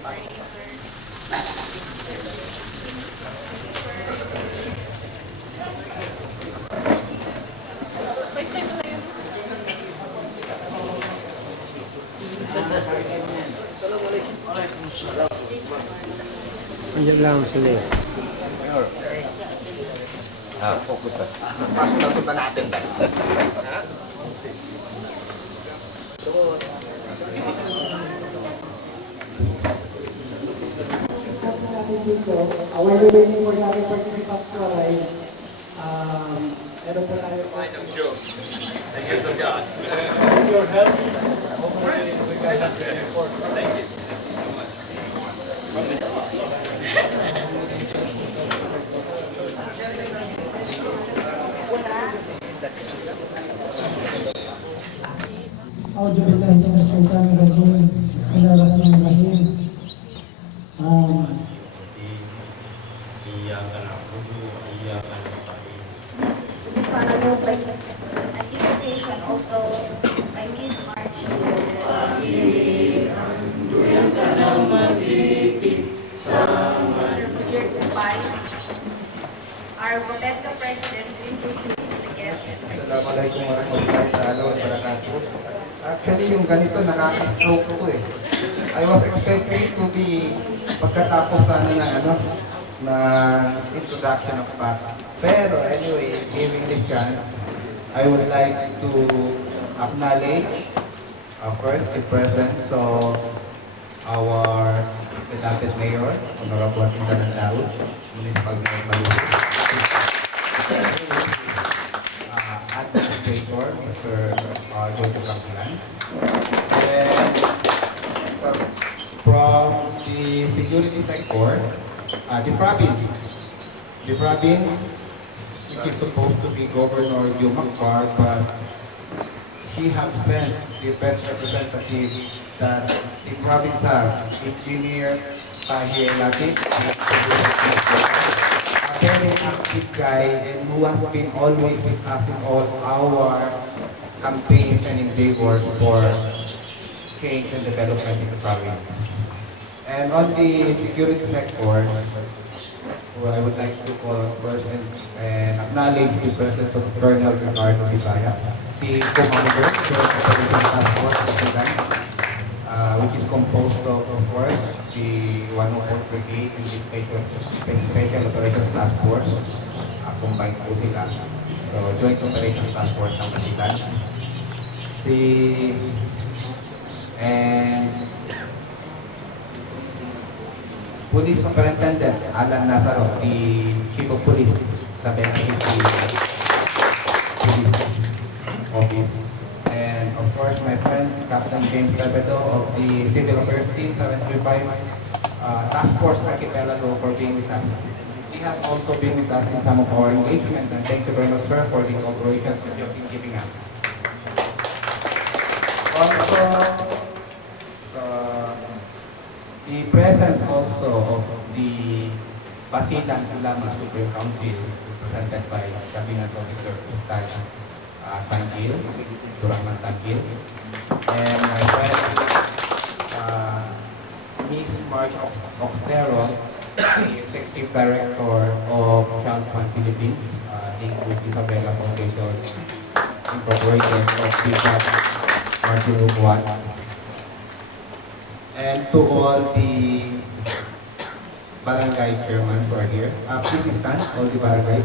First time na yun. Andiyan lang sila. Mayor. Focus na. Pasok na punta natin, guys. While we're waiting for the other participants to arrive, meron po tayo. Line of Diyos. The hands of God. Your help. Hopefully, we guys have to report. Thank you. Thank you so much. Audio billahi minash shaitanir rajim. Bismillahirrahmanirrahim. Follow by an invitation also by Miss Margie. Here to invite our Botesca President to introduce the guest. Assalamualaikum warahmatullahi wabarakatuh. Actually, yung ganito nakaka-stroke ko eh. I was expecting to be pagkatapos sana na introduction of Pat. Pero anyway, giving the chance, I would like to acknowledge first the presence of our Senated Mayor, Honorable Tindanan Daud, Municipal Mayor Malusi. Administrator, Mr. Jojo Kapilan. And from the security sector, the province, which is supposed to be Governor Joe Macbar, but he has sent the best representative that the province has, Engineer Tahir Latif, a very active guy and who has been always discussing all our campaigns and endeavors for change and development in the province. And on the security sector, I would like to call first and acknowledge the presence of Colonel Ricardo Bisaya, the Commander of the Operation Task Force of Sudan, which is composed of course, the 104th Brigade and the Special Operations Task Force, combined po sila. So, Joint Operations Task Force ng Kasitan. And Police Superintendent Alan Nazaro, the Chief of Police sa Benefit Police Office. And of course, my friend, Captain James Albedo of the Civil Affairs Team 735 Task Force Archipelago for being with us. He has also been with us in some of our engagement, and thank you very much, sir, for the cooperation that you have been giving us. Also, the presence also of the Basilan Ulama Supreme Council, represented by Cabinet Officer Ustaz Tangil, Durahman Tangil, and my friend, Ms. Marge Octero, the Executive Director of Charles Mann Philippines, linked with Isabella Foundation, Incorporated of Bishop Martin Lukuan. And to all the barangay chairmen who are here, please stand, all the barangays.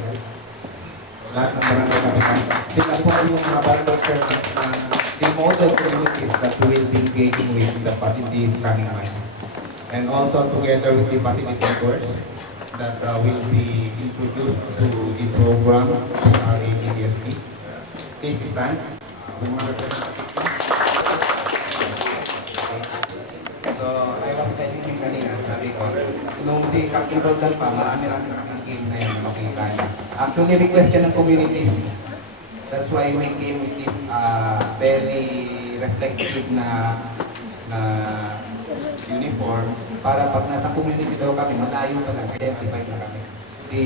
Lahat ng barangay kapitan. Sila po yung mga barangay chairmen na the model communities that we will be engaging with in these coming months. And also together with the facilitators that will be introduced to the program RADSP. Please stand. So, I was telling him kanina, sabi ko, nung si Captain Roldan pa, marami ng game na yan makita niya. Actually, request yan ng communities. That's why we came with this very reflective na uniform para pag nasa community daw kami, malayo pa lang, identify na kami. The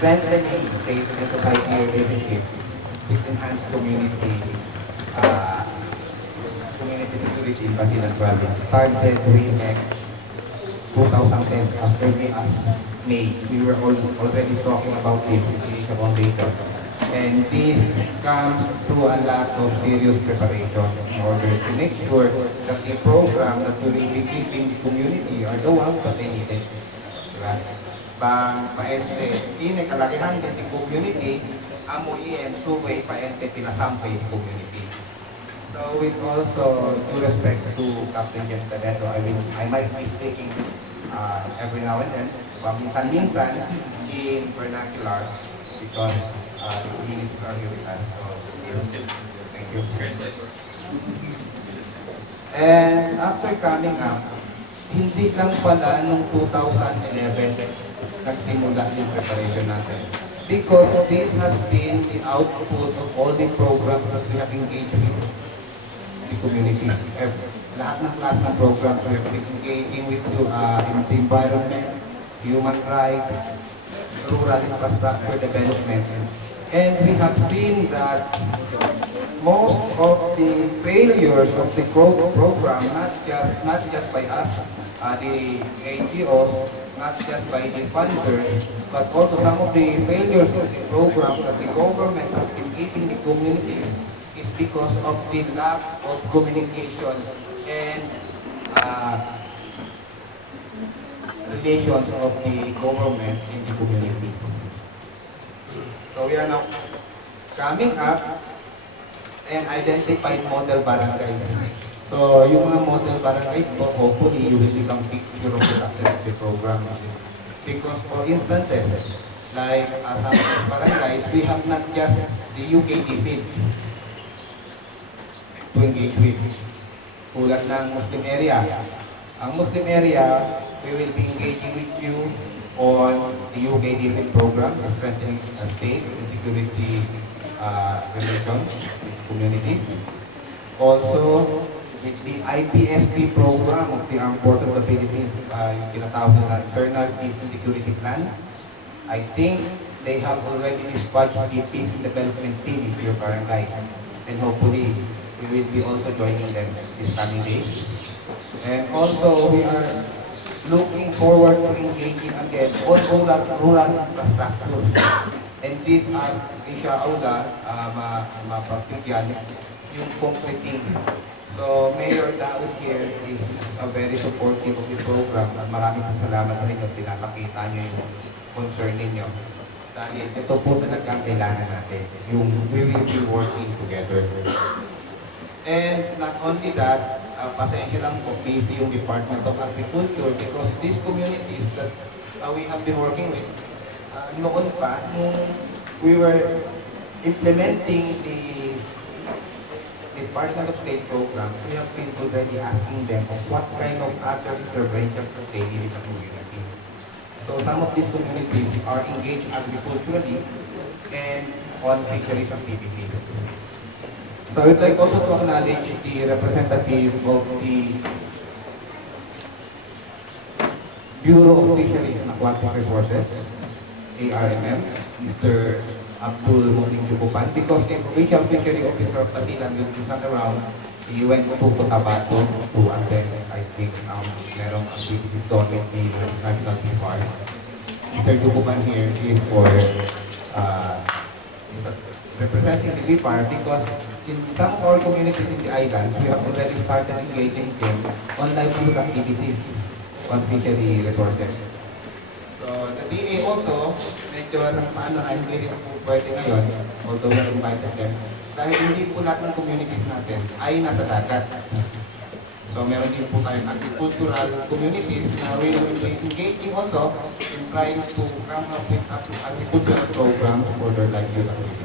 strengthening state and society relationship is enhanced community community security in Basilan Province started way back 2010 after we asked May. We were already talking about this in the foundation. And this comes through a lot of serious preparation in order to make sure that the program that we will be giving the community are the ones that they needed. Diba? Paente, ini kalakihan din the community, amuin, suway, paente, pinasampay the community. So with also due respect to Captain Jeff Tadeto, I might be speaking every now and then, minsan-minsan in vernacular because he is here with us. So, thank you. And after coming up, hindi lang pala nung 2011 nagsimula yung preparation natin. Because this has been the output of all the programs that we have engaged with the community. Lahat ng class ng programs we have been engaging with in the environment, human rights, rural infrastructure development. And we have seen that most of the failures of the program, not just by us, the NGOs, not just by the funders, but also some of the failures of the program that the government has been giving the community is because of the lack of communication and relations of the government in the community. So we are now coming up and identified model barangays. So yung mga model barangays po, hopefully you will become picture of the success of the program. Because for instances, like some barangays, we have not just the UKDP to engage with. Tulad ng Muslim area. Ang Muslim area, we will be engaging with you on the UKDP program, strengthening state and security relations with communities. Also, with the IPSP program of the Armed Forces of the Philippines, yung tinatawag na Internal Peace and Security Plan, I think they have already dispatched the Peace and Development Team into your barangay. And hopefully, we will be also joining them this coming days. And also, we are looking forward to engaging again on rural infrastructure. And these are, inshallah, mapapigyan yung concreting. So, Mayor Daud here is very supportive of the program at maraming salamat sa inyo, pinapakita nyo yung concern ninyo. Dahil ito po talaga ang kailangan natin, yung we will be working together. And not only that, pasensya lang po, busy yung Department of Agriculture because these communities that we have been working with, noon pa, nung we were implementing the Department of State programs, we have been already asking them of what kind of other interventions that they need in the community. So some of these communities are engaged agriculturally and on fisheries activities. So I would like also to acknowledge the representative of the Bureau of Fisheries and Aquatic Resources, ARMM, Mr. Abdul Muting Jukupan, because the Provincial Fishery Officer of Basilan is not around. He went to Cotabato to attend, I think, merong activities doon with the National Sea Park. Mr. Jukupan here is for representing the BIPAR because in some of our communities in the islands, we have already started engaging them on livelihood activities on fishery resources. So the DA also, medyo paano hindi rin po pwede ngayon, although we invited them, dahil hindi po lahat ng communities natin ay nasa dagat. So meron din po tayong agricultural communities na we will be engaging also in trying to come up with agricultural programs for their livelihood activities.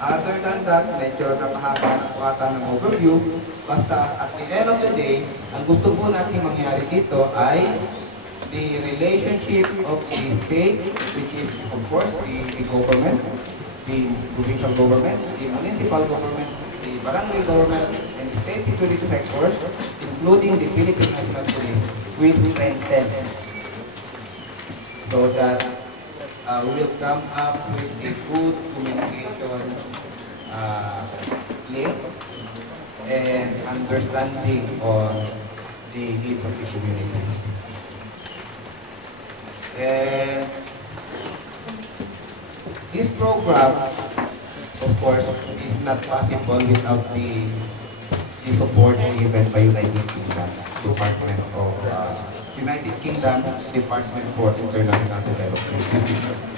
Other than that, medyo napahaba na po ata ng overview. Basta at the end of the day, ang gusto po natin mangyari dito ay the relationship of the state, which is of course the government, the provincial government, the municipal government, the barangay government, and state security sectors, including the Philippine National Police, will strengthen so that we will come up with a good communication link and understanding on the needs of the community. And this program, of course, is not possible without the support given by United Kingdom Department for International Development,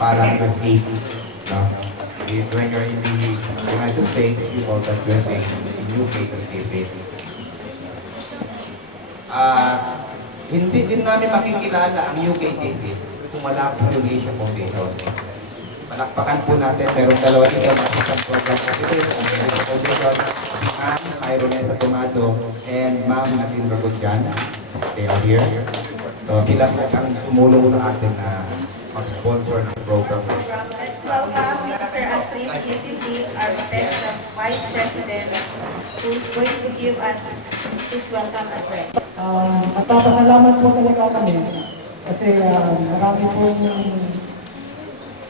para the aid. No? When you're in the United States, you know that you're paying in UK to give it. Hindi din namin makikilala ang UK David kung wala po yung Asia Foundation. Palakpakan po natin, meron dalawa dito na isang program na dito, ang Asia Foundation, Ma'am Ironesa Tomado, and Ma'am Nadine Ragudyan. They are here. So sila po ang tumulong sa atin na mag-sponsor ng program. Let's welcome Mr. Astrid Gitili, our best Vice President, who's going to give us his welcome address. Nagpapasalamat po talaga kami kasi marami pong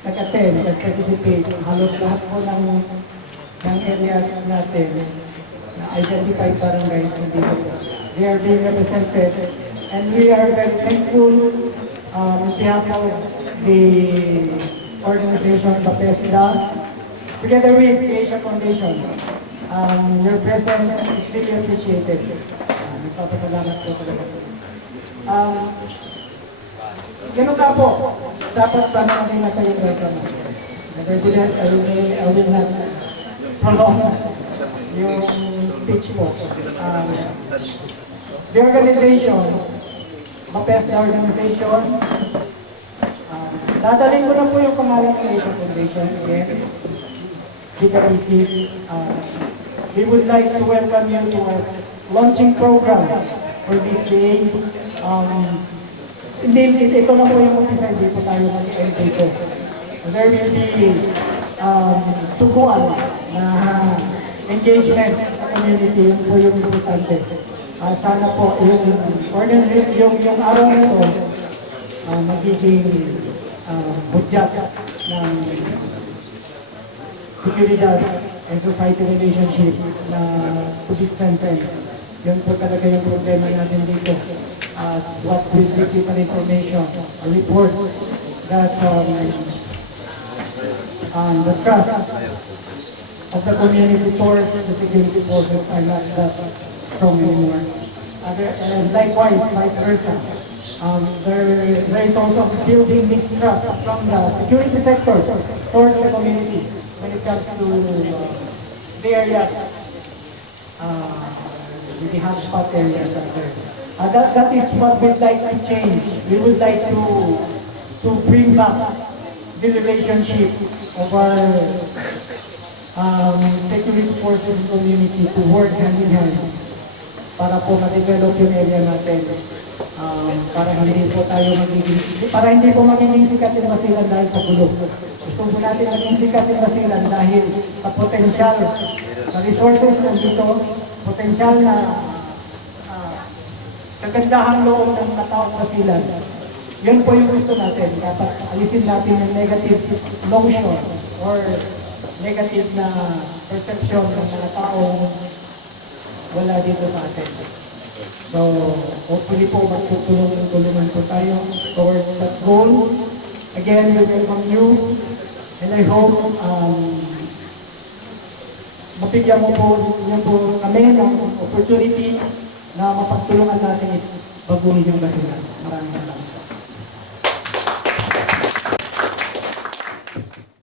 nag-attend, nag-participate. Halos lahat po ng areas natin na identified barangays dito po. They are being represented and we are very thankful on behalf of the organization Bapesda together with the Asia Foundation. Your presence is really appreciated. Nagpapasalamat po talaga. Ganun nga po, dapat sana natin na kayo welcome. Nevertheless, I will not prolong yung speech po. The organization, Bapesda organization, dadalhin ko na po yung pangalan ng Asia Foundation again. We would like to welcome you to our launching program for this day. Ito na po yung umpisa, hindi po tayo mag-end dito. There will be tuguan na engagement sa community, yun po yung importante. Sana po yung araw na ito magiging budyat ng seguridad and society relationship na to be strengthened. Yun po talaga yung problema natin dito. What will receive an information, a report that the trust of the community towards the security forces are not that strong anymore. And likewise, vice versa. There is also building mistrust from the security sector towards the community when it comes to the areas, the hotspot areas out there. That is what we'd like to change. We would like to bring back the relationship of our security forces community to work hand in hand para po ma-develop yung area natin. Para hindi po magiging sikat yung Basilan dahil sa gulo. Gusto po natin maging sikat yung Basilan dahil sa potensyal na resources nandito, potensyal na kagandahang loob ng mataong Basilan. Yun po yung gusto natin. Dapat alisin natin yung negative notion or negative na perception ng mga taong wala dito sa atin. So, hopefully po magtutulungan po tayo towards that goal. Again, we welcome you and I hope mapigyan mo po kami ng opportunity na mapagtulungan natin baguhin yung Basilan. Maraming salamat.